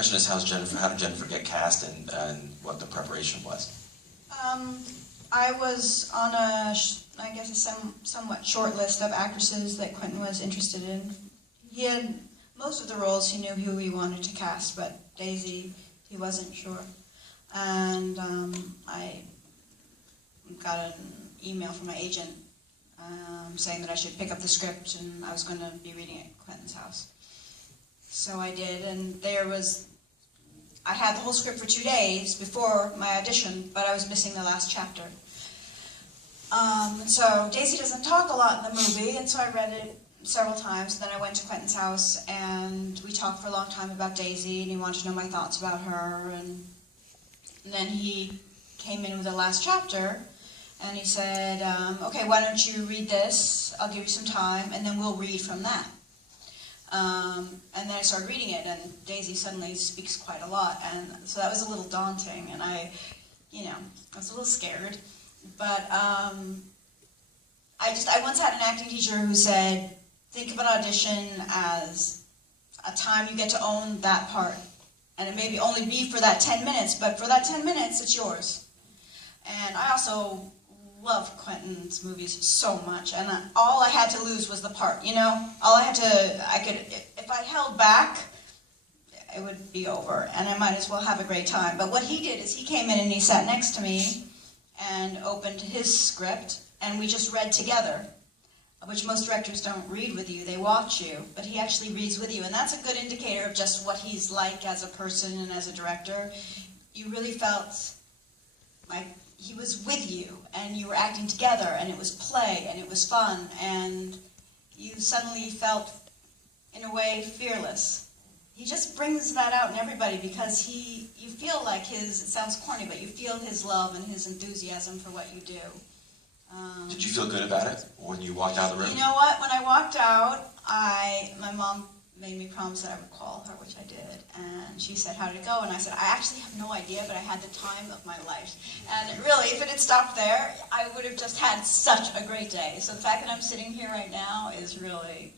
question is, how did Jennifer get cast, and what the preparation was? I was on a somewhat short list of actresses that Quentin was interested in. He had most of the roles he knew who he wanted to cast, but Daisy, he wasn't sure. And I got an email from my agent saying that I should pick up the script, and I was going to be reading it at Quentin's house. So I did, and I had the whole script for 2 days before my audition, but I was missing the last chapter. So Daisy doesn't talk a lot in the movie, and so I read it several times. Then I went to Quentin's house, and we talked for a long time about Daisy, and he wanted to know my thoughts about her. And then he came in with the last chapter, and he said, okay, why don't you read this? I'll give you some time, and then we'll read from that. And then I started reading it, and Daisy suddenly speaks quite a lot, and so that was a little daunting, and I was a little scared. But I once had an acting teacher who said, think of an audition as a time you get to own that part. And it may only be for that 10 minutes, but for that 10 minutes, it's yours. And I also love Quentin's movies so much, and all I had to lose was the part, if I held back, it would be over, and I might as well have a great time. But what he did is he came in and he sat next to me and opened his script, and we just read together, which most directors don't read with you, they watch you, but he actually reads with you, and that's a good indicator of just what he's like as a person and as a director. You really felt like he was with you, and you were acting together, and it was play, and it was fun, and you suddenly felt, in a way, fearless. He just brings that out in everybody because you feel like it sounds corny, but you feel his love and his enthusiasm for what you do. Did you feel good about it when you walked out of the room? You know what? When I walked out, my mom made me promise that I would call her, which I did. And she said, how did it go? And I said, I actually have no idea, but I had the time of my life. And really, if it had stopped there, I would have just had such a great day. So the fact that I'm sitting here right now is really